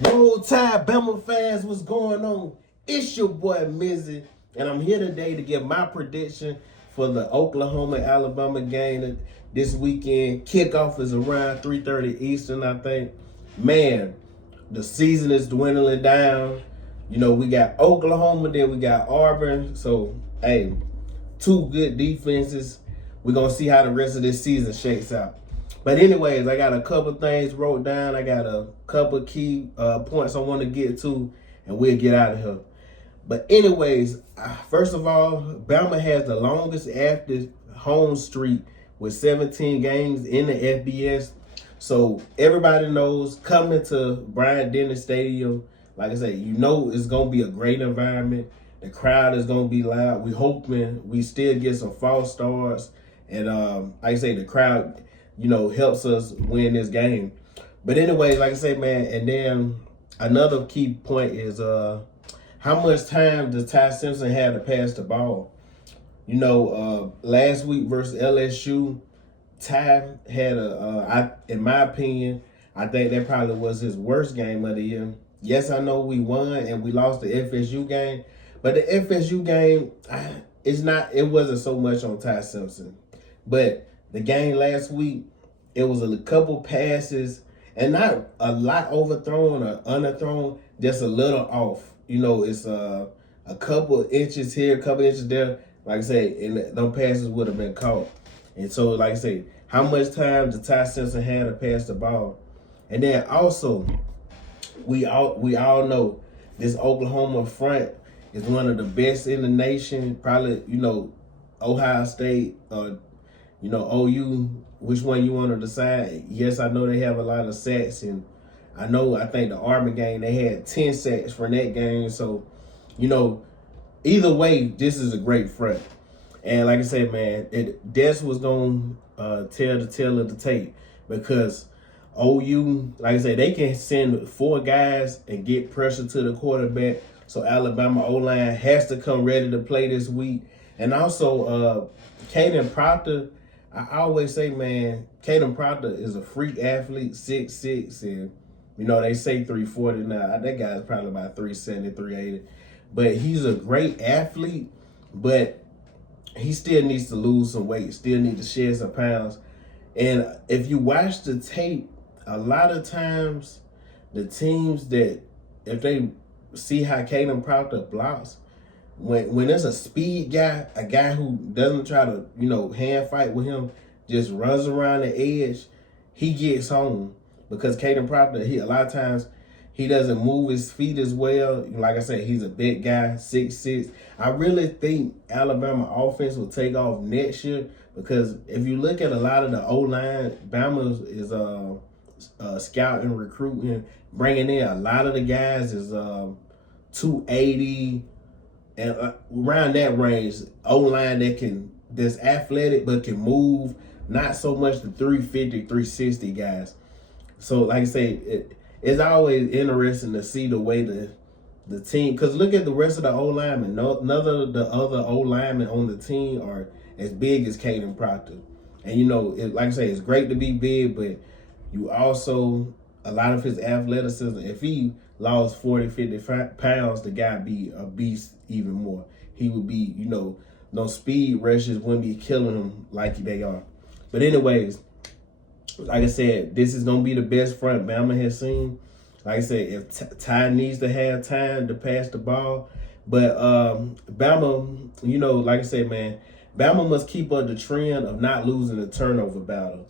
Roll Tide Bama fans, what's going on? It's your boy Mizzy, and I'm here today to give my prediction for the Oklahoma-Alabama game this weekend. Kickoff is around 3:30 Eastern, I think. Man, the season is dwindling down. You know, we got Oklahoma, then we got Auburn. So, hey, two good defenses. We're going to see how the rest of this season shakes out. But anyways, I got a couple things wrote down. I got a couple key points I want to get to, and we'll get out of here. But anyways, first of all, Bama has the longest active home streak with 17 games in the FBS. So everybody knows coming to Bryant-Denny Stadium, like I said, you know it's going to be a great environment. The crowd is going to be loud. We hoping we still get some false starts. And like I say, the crowd, you know, helps us win this game. But anyway, like I say, man, and then another key point is how much time does Ty Simpson have to pass the ball? You know, last week versus LSU, Ty had in my opinion, I think that probably was his worst game of the year. Yes, I know we won and we lost the FSU game, but the FSU game, it wasn't so much on Ty Simpson. But the game last week, it was a couple passes and not a lot overthrown or underthrown, just a little off. You know, it's a couple inches here, a couple inches there. Like I say, and those passes would have been caught. And so, like I say, how much time did Ty Simpson have to pass the ball? And then also, we all know this Oklahoma front is one of the best in the nation. Probably, you know, Ohio State or OU, which one you want to decide. Yes, I know they have a lot of sacks, and I think the Army game, they had 10 sacks for that game. So, you know, either way, this is a great front. And like I said, man, Des was going to tell the tale of the tape because OU, like I said, they can send 4 guys and get pressure to the quarterback. So Alabama O-line has to come ready to play this week. And also, Caden Proctor, I always say, man, Caden Proctor is a freak athlete, 6'6", and, you know, they say 340 now. That guy's probably about 370, 380. But he's a great athlete, but he still needs to lose some weight, still needs to shed some pounds. And if you watch the tape, a lot of times the teams that, if they see how Caden Proctor blocks, when there's a speed guy, a guy who doesn't try to, you know, hand fight with him, just runs around the edge, he gets home. Because Caden Proctor, a lot of times, he doesn't move his feet as well. Like I said, he's a big guy, 6'6". I really think Alabama offense will take off next year because if you look at a lot of the O-line, Bama is scouting, recruiting, bringing in a lot of the guys is 280, and around that range, O-line that's athletic but can move, not so much the 350, 360 guys. So, like I say, it's always interesting to see the way the team, because look at the rest of the O-linemen. None of the other O-linemen on the team are as big as Caden Proctor. And, you know, like I say, it's great to be big, but you also, a lot of his athleticism, if he lost 40, 50 pounds, the guy be a beast even more. He would be, you know, those speed rushes wouldn't be killing him like they are. But anyways, like I said, this is going to be the best front Bama has seen. Like I said, if Ty needs to have time to pass the ball. But Bama, you know, like I said, man, Bama must keep up the trend of not losing the turnover battle.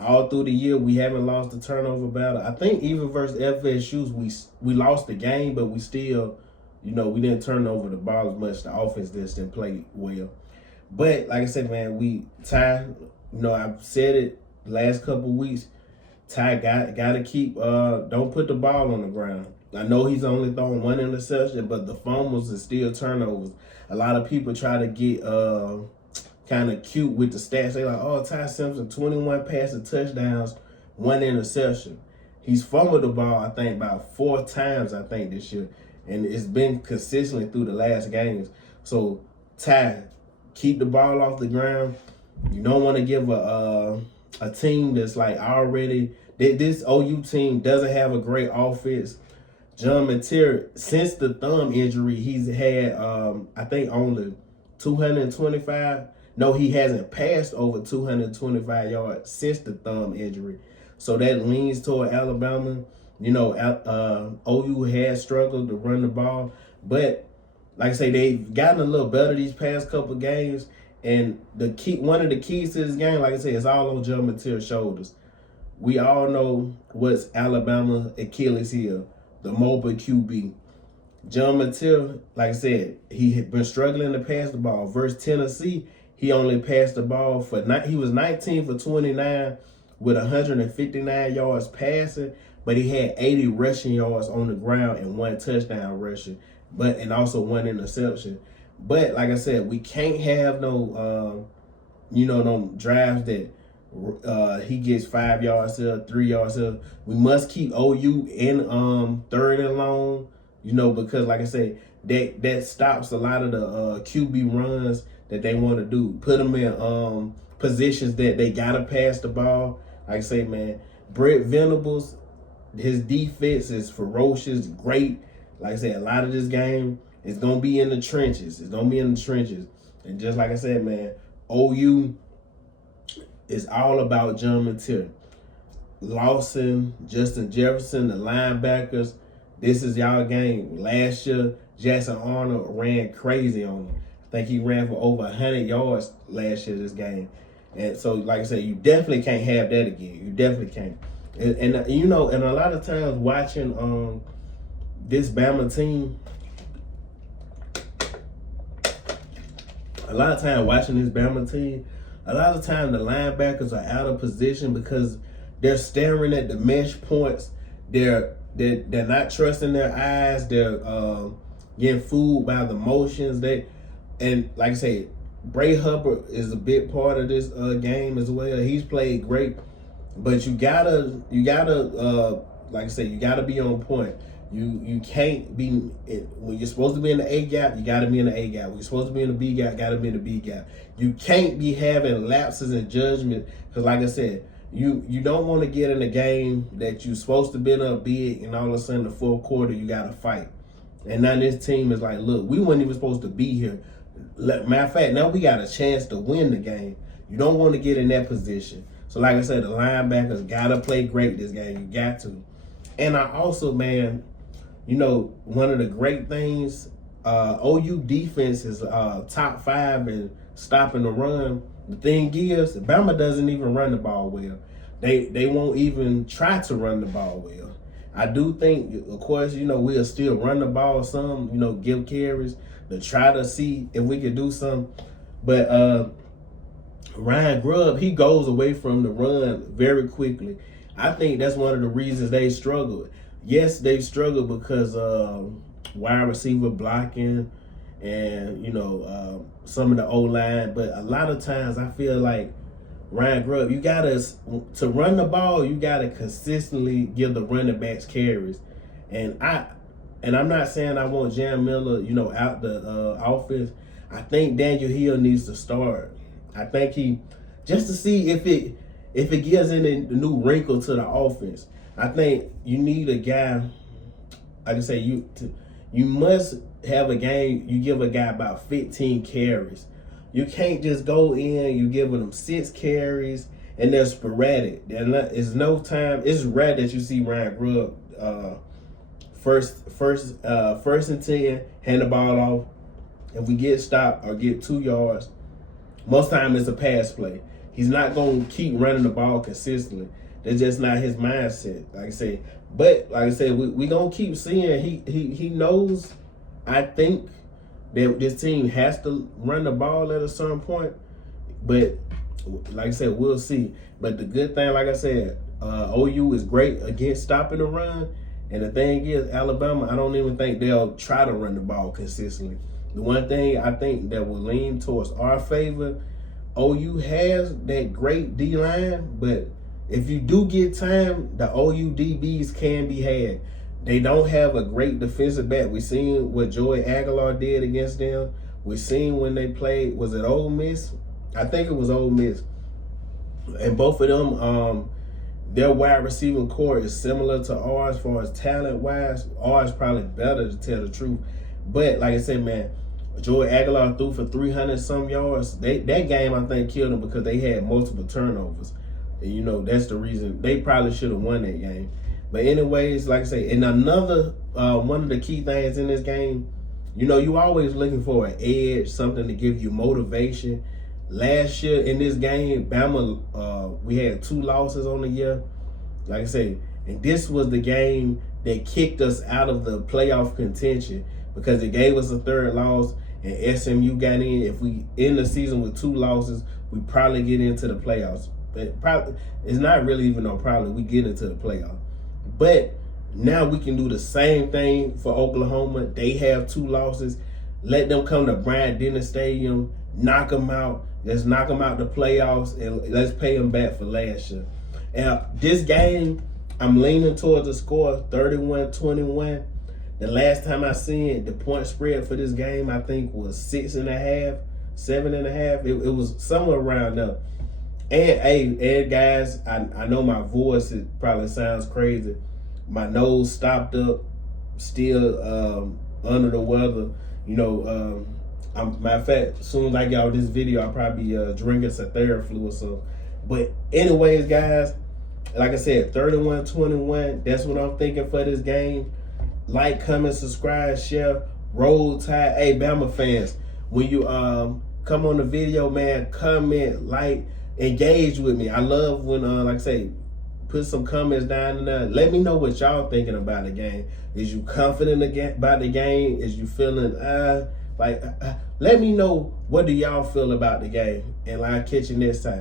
All through the year, we haven't lost the turnover battle. I think even versus FSU, we lost the game, but we still, you know, we didn't turn over the ball as much. The offense just didn't play well. But like I said, man, Ty, you know, I've said it last couple weeks, Ty got to keep, don't put the ball on the ground. I know he's only thrown 1 interception, but the fumbles are still turnovers. A lot of people try to get kind of cute with the stats. They're like, oh, Ty Simpson, 21 passing touchdowns, 1 interception. He's fumbled the ball, I think, about 4 times, I think, this year. And it's been consistently through the last games. So, Ty, keep the ball off the ground. You don't want to give a team that's like already This OU team doesn't have a great offense. John Mateer, since the thumb injury, he's had I think only 225. No, he hasn't passed over 225 yards since the thumb injury. So that leans toward Alabama. You know, OU has struggled to run the ball, but like I say, they've gotten a little better these past couple games. And one of the keys to this game, like I said, is all on John Mateer's shoulders. We all know what's Alabama Achilles heel, the mobile QB. John Mateer, like I said, he had been struggling to pass the ball. Versus Tennessee, he only passed the ball he was 19 for 29 with 159 yards passing, but he had 80 rushing yards on the ground and 1 touchdown rushing, and also 1 interception. But like I said, we can't have no drives that he gets 5 yards here, 3 yards here. We must keep OU in third and long, because like I say, that stops a lot of the QB runs that they want to do. Put them in positions that they gotta pass the ball. Like I say, man, Brent Venables, his defense is ferocious, great. Like I said, a lot of this game is gonna be in the trenches. And just like I said, man, OU is all about John Mateer. Lawson, Justin Jefferson, the linebackers, this is y'all game. Last year, Jackson Arnold ran crazy on him. I think he ran for over 100 yards last year this game. And so, like I said, you definitely can't have that again. You definitely can't. And a lot of times watching this Bama team, a lot of times the linebackers are out of position because they're staring at the mesh points. They're not trusting their eyes. They're getting fooled by the motions. And like I say, Bray Hubbard is a big part of this game as well. He's played great, but you gotta like I say, you gotta be on point. You can't be when you're supposed to be in the A gap. You gotta be in the A gap. When you're supposed to be in the B gap, gotta be in the B gap. You can't be having lapses in judgment because, like I said, you don't want to get in a game that you're supposed to be up big, and all of a sudden the fourth quarter you gotta fight. And now this team is like, look, we weren't even supposed to be here. Matter of fact, now we got a chance to win the game. You don't want to get in that position. So like I said, the linebackers got to play great this game. You got to. And I also, man, one of the great things, OU defense is top 5 in stopping the run. The thing is, Bama doesn't even run the ball well. They won't even try to run the ball well. I do think, of course, we'll still run the ball some, give carries to try to see if we could do something. But Ryan Grubb, he goes away from the run very quickly. I think that's one of the reasons they struggled. Yes, they struggled because wide receiver blocking and, some of the O-line. But a lot of times I feel like Ryan Grubb, to run the ball, you got to consistently give the running backs carries. And I'm not saying I want Jam Miller, out the offense. I think Daniel Hill needs to start. I think just to see if it gives any new wrinkle to the offense. I think you need a guy. Like I say, you must have a game. You give a guy about 15 carries. You can't just go in. You giving them 6 carries and they're sporadic. It's no time. It's rare that you see Ryan Grubb first and 10, hand the ball off. If we get stopped or get 2 yards, most time it's a pass play. He's not going to keep running the ball consistently. That's just not his mindset. Like I say, but like I said, we gonna keep seeing he knows. I think that this team has to run the ball at a certain point, but like I said, we'll see. But the good thing, like I said, OU is great against stopping the run. And the thing is, Alabama, I don't even think they'll try to run the ball consistently. The one thing I think that will lean towards our favor, OU has that great D-line, but if you do get time, the OU DBs can be had. They don't have a great defensive back. We seen what Joey Aguilar did against them. We seen when they played, was it Ole Miss? I think it was Ole Miss. And both of them, Their wide receiving core is similar to ours as far as talent wise. Ours probably better, to tell the truth. But like I said, man, Joey Aguilar threw for 300 some yards. That game, I think, killed them because they had multiple turnovers. And, you know, that's the reason they probably should have won that game. But anyways, like I say, and another one of the key things in this game, you know, you always looking for an edge, something to give you motivation. Last year in this game, Bama, we had 2 losses on the year. Like I say, and this was the game that kicked us out of the playoff contention because it gave us a 3rd loss and SMU got in. If we end the season with 2 losses, we probably get into the playoffs. But probably, it's not really even no problem. We get into the playoffs. But now we can do the same thing for Oklahoma. They have 2 losses. Let them come to Bryant-Denny Stadium, knock them out. Let's knock them out the playoffs, and let's pay them back for last year. And this game, I'm leaning towards the score 31-21. The last time I seen the point spread for this game, I think was 6.5, 7.5. It was somewhere around there. And guys, I know my voice, it probably sounds crazy. My nose stopped up, still under the weather. You know, matter of fact, as soon as I get out this video, I'll probably be drinking some Theraflu or something. But anyways, guys, like I said, 31-21. That's what I'm thinking for this game. Like, comment, subscribe, share, roll tide. Hey, Bama fans, when you come on the video, man, comment, like, engage with me. I love when, like I say, put some comments down in there. Let me know what y'all thinking about the game. Is you confident about the game? Is you feeling, let me know what do y'all feel about the game. And I'll catch you next time.